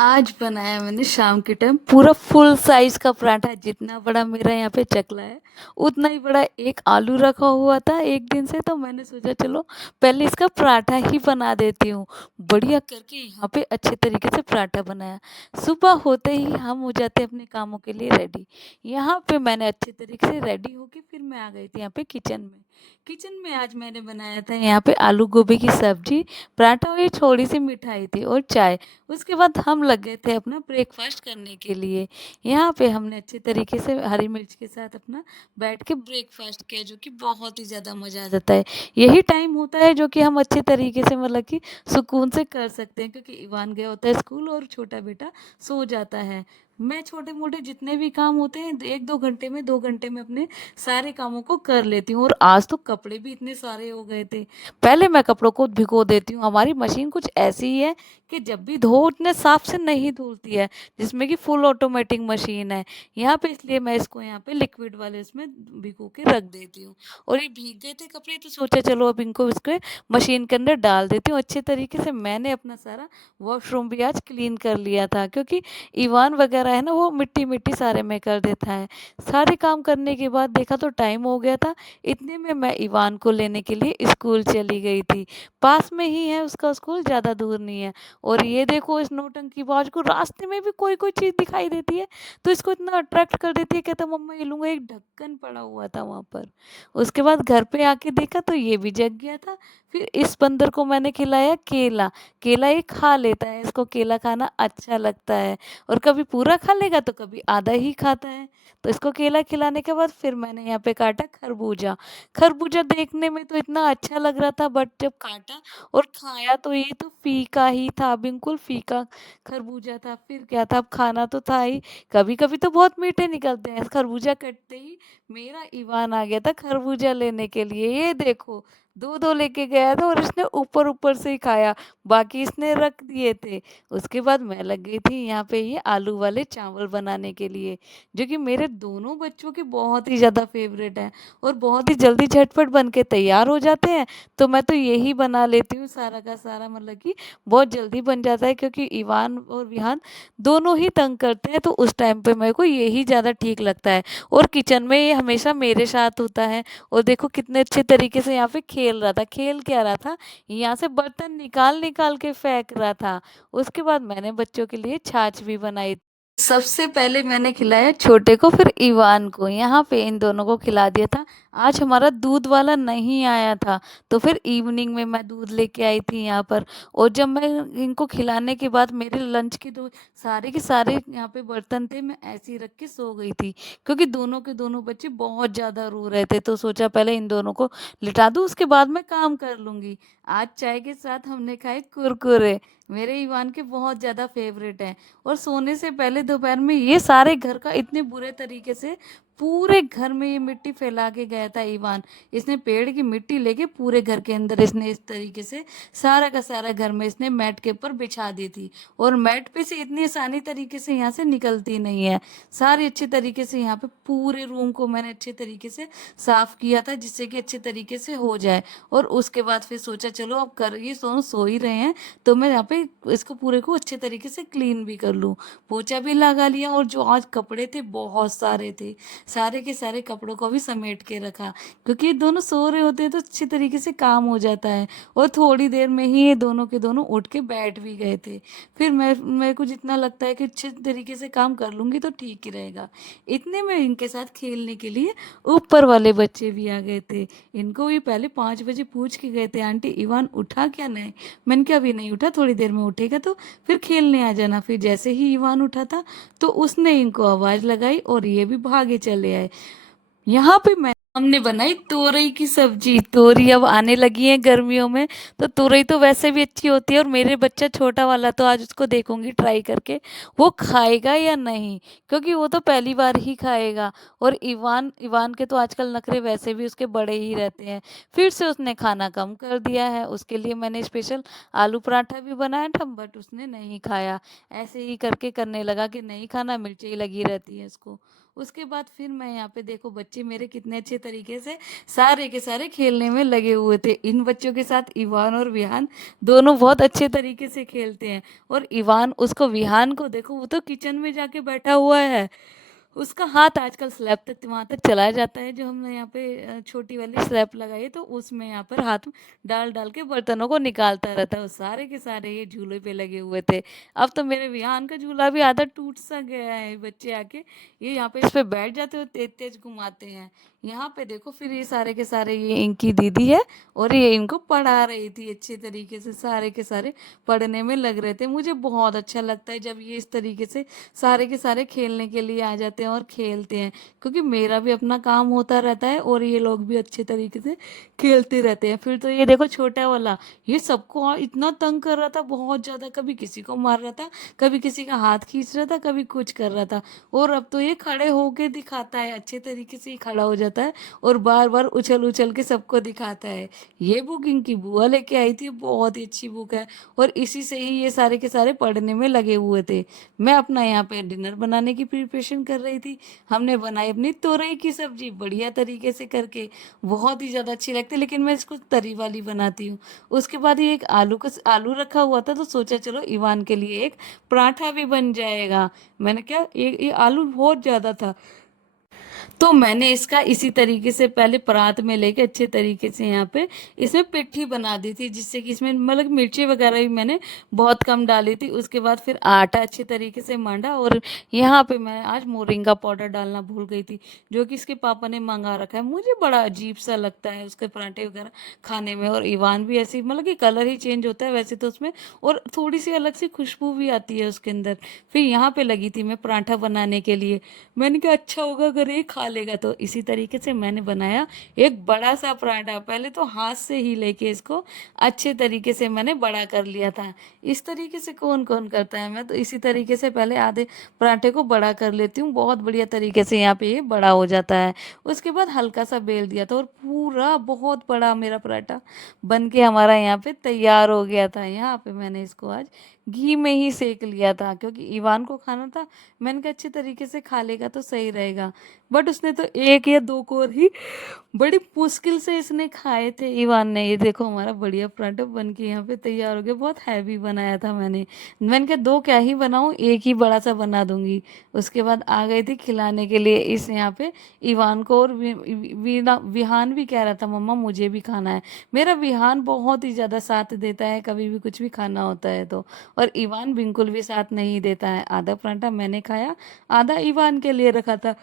आज बनाया मैंने शाम के टाइम पूरा फुल साइज का पराठा। जितना बड़ा मेरा यहाँ पे चकला है उतना ही बड़ा एक आलू रखा हुआ था एक दिन से, तो मैंने सोचा चलो पहले इसका पराठा ही बना देती हूँ। बढ़िया करके यहाँ पे अच्छे तरीके से पराठा बनाया। सुबह होते ही हम हो जाते अपने कामों के लिए रेडी। यहाँ पे मैंने अच्छे तरीके से रेडी होके फिर मैं आ गई थी यहाँ पे किचन में आज मैंने बनाया था यहाँ पे आलू गोभी की सब्जी, पराठा और ये थोड़ी सी मिठाई थी और चाय। उसके बाद हम लग गए थे अपना ब्रेकफास्ट करने के लिए। यहाँ पे हमने अच्छे तरीके से हरी मिर्च के साथ अपना बैठ के ब्रेकफास्ट किया, जो कि बहुत ही ज़्यादा मज़ा आ जाता है। यही टाइम होता है जो कि हम अच्छे तरीके से मतलब कि सुकून से कर सकते हैं, क्योंकि इवान गया होता है स्कूल और छोटा बेटा सो जाता है। मैं छोटे मोटे जितने भी काम होते हैं 1-2 घंटे में अपने सारे कामों को कर लेती हूँ। और आज तो कपड़े भी इतने सारे हो गए थे। पहले मैं कपड़ों को भिगो देती हूँ। हमारी मशीन कुछ ऐसी ही है कि जब भी धो उतने साफ से नहीं धुलती है, जिसमें कि फुल ऑटोमेटिक मशीन है यहाँ पे, इसलिए मैं इसको यहाँ पे लिक्विड वाले इसमें भिगो के रख देती हूँ। और ये भीग गए थे कपड़े तो सोचा चलो अब इनको इसके मशीन के अंदर डाल देती हूँ अच्छे तरीके से। मैंने अपना सारा वॉशरूम भी आज क्लीन कर लिया था, क्योंकि ईवान वगैरह है ना, वो मिट्टी मिट्टी सारे में कर देता है। सारे काम करने के बाद देखा तो टाइम हो गया था। इतने में मैं ईवान को लेने के लिए स्कूल चली गई थी। पास में ही है उसका स्कूल, ज़्यादा दूर नहीं है। और ये देखो इस नौटंकीबाज को रास्ते में भी कोई कोई चीज़ दिखाई देती है तो इसको इतना अट्रैक्ट कर देती है। कहता मम्मा ये लूँगा। एक ढक्कन पड़ा हुआ था वहाँ पर। उसके बाद घर पे आके देखा तो ये भी जग गया था। फिर इस बंदर को मैंने खिलाया केला। केला ये खा लेता है, इसको केला खाना अच्छा लगता है। और कभी पूरा खा लेगा तो कभी आधा ही खाता है। तो इसको केला खिलाने के बाद फिर मैंने यहाँ पे काटा खरबूजा। खरबूजा देखने में तो इतना अच्छा लग रहा था, बट जब काटा और खाया तो ये तो फीका ही था, बिल्कुल फीका खरबूजा था। फिर क्या था, अब खाना तो था ही। कभी कभी तो बहुत मीठे निकलते हैं। खरबूजा कटते ही मेरा ईवान आ गया था खरबूजा लेने के लिए। ये देखो दो दो लेके गया था और इसने ऊपर ऊपर से ही खाया, बाकी इसने रख दिए थे। उसके बाद मैं लग गई थी यहाँ पे ये आलू वाले चावल बनाने के लिए, जो कि मेरे दोनों बच्चों के बहुत ही ज़्यादा फेवरेट है और बहुत ही जल्दी झटपट बन के तैयार हो जाते हैं। तो मैं तो यही बना लेती हूँ सारा का सारा, मतलब कि बहुत जल्दी बन जाता है, क्योंकि ईवान और विहान दोनों ही तंग करते हैं। तो उस टाइम पे मेरे को यही ज़्यादा ठीक लगता है। और किचन में ये हमेशा मेरे साथ होता है। और देखो कितने अच्छे तरीके से यहाँ पे खेल रहा था। खेल क्या रहा था, यहाँ से बर्तन निकाल निकाल के फेंक रहा था। उसके बाद मैंने बच्चों के लिए छाछ भी बनाई। सबसे पहले मैंने खिलाया छोटे को, फिर ईवान को। यहाँ पे इन दोनों को खिला दिया था। आज हमारा दूध वाला नहीं आया था, तो फिर इवनिंग में मैं दूध लेके आई थी यहाँ पर। और जब मैं इनको खिलाने के बाद मेरे लंच के सारे के सारे यहाँ पे बर्तन थे, मैं ऐसे ही रख के सो गई थी, क्योंकि दोनों के दोनों बच्चे बहुत ज़्यादा रो रहे थे। तो सोचा पहले इन दोनों को लिटा दूँ, उसके बाद मैं काम कर लूँगी। आज चाय के साथ हमने खाए कुरकुरे। मेरे ईवान के बहुत ज़्यादा फेवरेट हैं। और सोने से पहले दोपहर में ये सारे घर का इतने बुरे तरीके से पूरे घर में ये मिट्टी फैला के गया था ईवान। इसने पेड़ की मिट्टी लेके पूरे घर के अंदर इसने इस तरीके से सारा का सारा घर में इसने मैट के ऊपर बिछा दी थी। और मैट पे से इतनी आसानी तरीके से यहाँ से निकलती नहीं है। सारी अच्छे तरीके से यहाँ पे पूरे रूम को मैंने अच्छे तरीके से साफ किया था, जिससे कि अच्छे तरीके से हो जाए। और उसके बाद फिर सोचा चलो अब कर ये सो ही रहे हैं, तो मैं यहाँ पे इसको पूरे को अच्छे तरीके से क्लीन भी कर लूँ। पोछा भी लगा लिया। और जो आज कपड़े थे बहुत सारे थे, सारे के सारे कपड़ों को भी समेट के रखा, क्योंकि ये दोनों सो रहे होते हैं तो अच्छे तरीके से काम हो जाता है। और थोड़ी देर में ही ये दोनों के दोनों उठ के बैठ भी गए थे। फिर मेरे को जितना लगता है कि अच्छे तरीके से काम कर लूँगी तो ठीक ही रहेगा। इतने में इनके साथ खेलने के लिए ऊपर वाले बच्चे भी आ गए थे। इनको ये पहले 5 बजे पूछ के गए थे, आंटी इवान उठा क्या नहीं। मैंने कहा अभी नहीं उठा, थोड़ी देर में उठेगा तो फिर खेलने आ जाना। फिर जैसे ही इवान उठा था तो उसने इनको आवाज़ लगाई और ये भी भागे चले आए। यहाँ पे हमने बनाई तोरई की सब्जी। तोरी अब आने लगी है गर्मियों में, तो तोरई तो वैसे भी अच्छी होती है। और मेरे बच्चा छोटा वाला तो आज उसको देखूंगी ट्राई करके वो खाएगा या नहीं, क्योंकि वो तो पहली बार ही खाएगा। और इवान इवान के तो आजकल नखरे वैसे भी उसके बड़े ही रहते हैं। फिर से उसने खाना कम कर दिया है। उसके लिए मैंने स्पेशल आलू पराठा भी बनाया था, बट उसने नहीं खाया। ऐसे ही करके करने लगा कि नहीं खाना, मिर्ची लगी रहती है इसको। उसके बाद फिर मैं यहाँ पे देखो बच्चे मेरे कितने अच्छे तरीके से सारे के सारे खेलने में लगे हुए थे। इन बच्चों के साथ इवान और विहान दोनों बहुत अच्छे तरीके से खेलते हैं। और इवान उसको विहान को देखो, वो तो किचन में जाके बैठा हुआ है, उसका हाथ आजकल स्लैब तक वहां तक चला जाता है। जो हमने यहाँ पे छोटी वाली स्लैब लगाई है, तो उसमें यहाँ पर हाथ डाल डाल के बर्तनों को निकालता रहता है। वो सारे के सारे ये झूले पे लगे हुए थे। अब तो मेरे विहान का झूला भी आधा टूट सा गया है। बच्चे आके ये यहाँ पे इस पे बैठ जाते हो, तेज तेज घुमाते हैं। यहाँ पे देखो फिर ये सारे के सारे ये इनकी दीदी है, और ये इनको पढ़ा रही थी अच्छे तरीके से। सारे के सारे पढ़ने में लग रहे थे। मुझे बहुत अच्छा लगता है जब ये इस तरीके से सारे के सारे खेलने के लिए आ जाते हैं और खेलते हैं, क्योंकि मेरा भी अपना काम होता रहता है और ये लोग भी अच्छे तरीके से खेलते रहते हैं। फिर तो ये देखो छोटा वाला, ये सबको इतना तंग कर रहा था बहुत ज़्यादा, कभी किसी को मार रहा था, कभी किसी का हाथ खींच रहा था, कभी कुछ कर रहा था। और अब तो ये खड़े होके दिखाता है, अच्छे तरीके से ही खड़ा हो जाता है और बार बार उछल उछल के सबको दिखाता है। ये बुक इनकी बुआ लेके आई थी, बहुत ही अच्छी बुक है, और इसी से ही ये सारे के सारे पढ़ने में लगे हुए थे। मैं अपना यहाँ पे डिनर बनाने की प्रिपरेशन कर रही थी। हमने बनाई अपनी तोरई की सब्जी बढ़िया तरीके से करके, बहुत ही ज़्यादा अच्छी लगती है, लेकिन मैं इसको तरी वाली बनाती हूँ। उसके बाद ये एक आलू रखा हुआ था, तो सोचा चलो इवान के लिए एक पराठा भी बन जाएगा। मैंने क्या, ये आलू बहुत ज़्यादा था, तो मैंने इसका इसी तरीके से पहले परात में लेके अच्छे तरीके से यहाँ पे इसमें पिट्ठी बना दी थी, जिससे कि इसमें मतलब मिर्ची वगैरह भी मैंने बहुत कम डाली थी। उसके बाद फिर आटा अच्छे तरीके से मांडा, और यहाँ पे मैं आज मोरिंगा पाउडर डालना भूल गई थी, जो कि इसके पापा ने मंगा रखा है। मुझे बड़ा अजीब सा लगता है उसके पराठे वगैरह खाने में, और ईवान भी ऐसी मतलब कि कलर ही चेंज होता है वैसे तो उसमें, और थोड़ी सी अलग सी खुशबू भी आती है उसके अंदर। फिर यहाँ पे लगी थी मैं पराठा बनाने के लिए। मैंने कहा अच्छा होगा अगर ये खा लेगा, तो इसी तरीके से मैंने बनाया एक बड़ा सा पराठा। पहले तो हाथ से ही लेके इसको अच्छे तरीके से मैंने बड़ा कर लिया था। इस तरीके से कौन कौन करता है, मैं तो इसी तरीके से पहले आधे पराठे को बड़ा कर लेती हूँ, बहुत बढ़िया तरीके से यहाँ पे ये बड़ा हो जाता है। उसके बाद हल्का सा बेल दिया था, और पूरा बहुत बड़ा मेरा पराठा बन के हमारा यहाँ पे तैयार हो गया था। यहाँ पे मैंने इसको आज घी में ही सेक लिया था, क्योंकि ईवान को खाना था। मैंने कहा अच्छे तरीके से खा लेगा तो सही रहेगा, बट उसने तो एक या दो कोर ही बड़ी मुश्किल से इसने खाए थे ईवान ने। ये देखो हमारा बढ़िया पराठा बन के यहाँ पे तैयार हो गया, बहुत हैवी बनाया था मैंने कहा दो क्या ही बनाऊं, एक ही बड़ा सा बना दूंगी। उसके बाद आ गई थी खिलाने के लिए इस यहाँ पे ईवान को, और विहान भी कह रहा था मम्मा मुझे भी खाना है। मेरा विहान बहुत ही ज़्यादा साथ देता है कभी भी कुछ भी खाना होता है तो, और ईवान बिल्कुल भी साथ नहीं देता है। आधा पराठा मैंने खाया, आधा ईवान के लिए रखा था,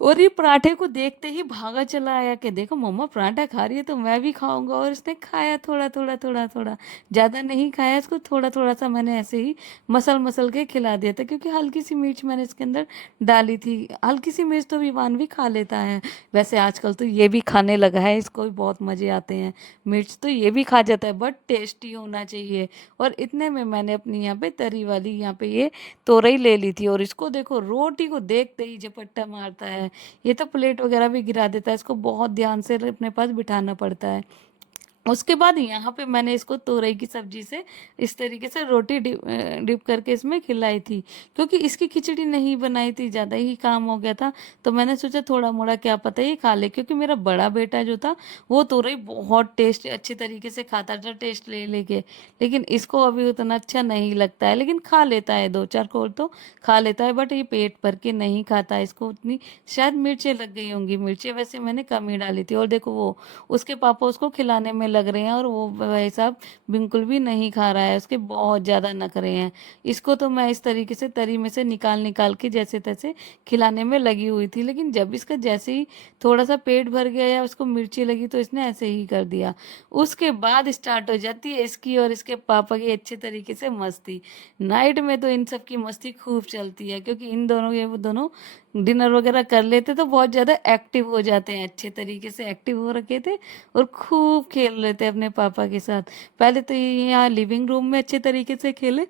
और ये पराठे को देखते ही भागा चला आया कि देखो मम्मा पराठा खा रही है तो मैं भी खाऊंगा। और इसने खाया थोड़ा थोड़ा थोड़ा थोड़ा, ज़्यादा नहीं खाया इसको, थोड़ा थोड़ा सा मैंने ऐसे ही मसल मसल के खिला दिया था, क्योंकि हल्की सी मिर्च मैंने इसके अंदर डाली थी। हल्की सी मिर्च तो विवान भी खा लेता है, वैसे आजकल तो ये भी खाने लगा है, इसको भी बहुत मज़े आते हैं। मिर्च तो ये भी खा जाता है, बट टेस्टी होना चाहिए। और इतने में मैंने अपनी यहाँ पे तरी वाली यहाँ पे ये तोरई ले ली थी, और इसको देखो रोटी को देखते ही झपट्टा मारता है। ये तो प्लेट वगैरह भी गिरा देता है, इसको बहुत ध्यान से अपने पास बिठाना पड़ता है। उसके बाद यहाँ पे मैंने इसको तोरई की सब्जी से इस तरीके से रोटी डिप करके इसमें खिलाई थी, क्योंकि इसकी खिचड़ी नहीं बनाई थी, ज़्यादा ही काम हो गया था। तो मैंने सोचा थोड़ा मोड़ा क्या पता ये खा ले, क्योंकि मेरा बड़ा बेटा जो था वो तोरई बहुत टेस्ट अच्छे तरीके से खाता था, टेस्ट ले लेके। लेकिन इसको अभी उतना अच्छा नहीं लगता है, लेकिन खा लेता है, दो चार कोर तो खा लेता है, बट ये पेट भर के नहीं खाता। इसको उतनी शायद मिर्चें लग गई होंगी, मिर्चें वैसे मैंने कम ही डाली थी। और देखो वो उसके पापा उसको खिलाने में लग रहे हैं, और वो भाई साहब बिल्कुल भी नहीं खा रहा है, उसके बहुत ज़्यादा नखरे हैं। इसको तो मैं इस तरीके से तरी में से निकाल निकाल के जैसे तैसे खिलाने में लगी हुई थी, लेकिन जब इसका जैसे ही थोड़ा सा पेट भर गया या उसको मिर्ची लगी, तो इसने ऐसे ही कर दिया। उसके बाद स्टार्ट हो जाती है इसकी और इसके पापा की अच्छे तरीके से मस्ती। नाइट में तो इन सब की मस्ती खूब चलती है, क्योंकि इन दोनों ये वो दोनों डिनर वगैरह कर लेते तो बहुत ज़्यादा एक्टिव हो जाते हैं, अच्छे तरीके से एक्टिव हो रखे थे, और खूब खेल रहे थे अपने पापा के साथ। पहले तो ये यहाँ लिविंग रूम में अच्छे तरीके से खेले,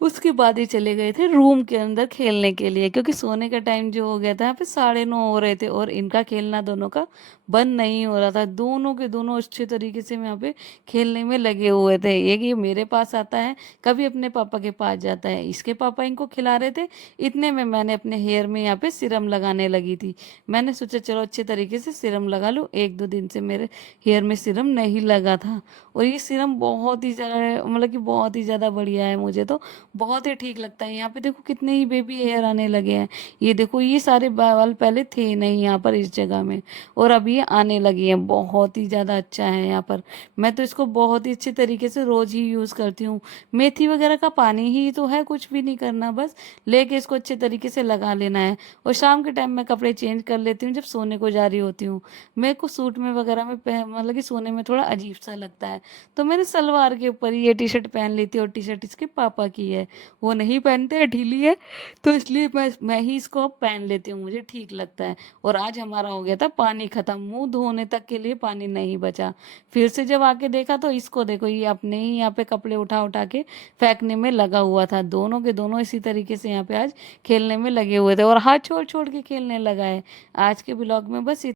उसके बाद ही चले गए थे रूम के अंदर खेलने के लिए, क्योंकि सोने का टाइम जो हो गया था यहाँ पे 9:30 हो रहे थे, और इनका खेलना दोनों का बंद नहीं हो रहा था। दोनों के दोनों अच्छे तरीके से यहाँ पे खेलने में लगे हुए थे। एक ये मेरे पास आता है, कभी अपने पापा के पास जाता है, इसके पापा इनको खिला रहे थे। इतने में मैंने अपने हेयर में यहाँ पे सीरम लगाने लगी थी। मैंने सोचा चलो अच्छे तरीके से सीरम लगा लूँ, 1-2 दिन से मेरे हेयर में सीरम नहीं लगा था। और ये सीरम बहुत ही ज़्यादा, मतलब कि बहुत ही ज़्यादा बढ़िया है, मुझे तो बहुत ही ठीक लगता है। यहाँ पे देखो कितने ही बेबी हेयर आने लगे हैं। ये देखो ये सारे बाल पहले थे नहीं यहाँ पर इस जगह में, और अब ये आने लगी हैं। बहुत ही ज़्यादा अच्छा है यहाँ पर। मैं तो इसको बहुत ही अच्छे तरीके से रोज़ ही यूज़ करती हूँ। मेथी वगैरह का पानी ही तो है, कुछ भी नहीं करना, बस लेके इसको अच्छे तरीके से लगा लेना है। और शाम के टाइम मैं कपड़े चेंज कर लेती हूँ जब सोने को जा रही होती हूँ। मेरे को सूट में वगैरह में मतलब कि सोने में थोड़ा अजीब सा लगता है, तो मैंने सलवार के ऊपर ही ये टी शर्ट पहन ली थी। और टी शर्ट इसके पापा की है, वो नहीं पहनते हैं, ढीली है, तो इसलिए मैं ही इसको अब पहन लेती हूँ, मुझे ठीक लगता है। और आज हमारा हो गया था पानी खत्म, मुंह धोने तक के लिए पानी नहीं बचा। फिर से जब आके देखा तो इसको देखो, ये अपने ही यहाँ पे कपड़े उठा उठा के फेंकने में लगा हुआ था। दोनों के दोनों इसी तरीके से यहाँ पे आज खेलने में लगे हुए थे, और हाथ छोड़ छोड़ के खेलने लगा है। आज के ब्लॉग में बस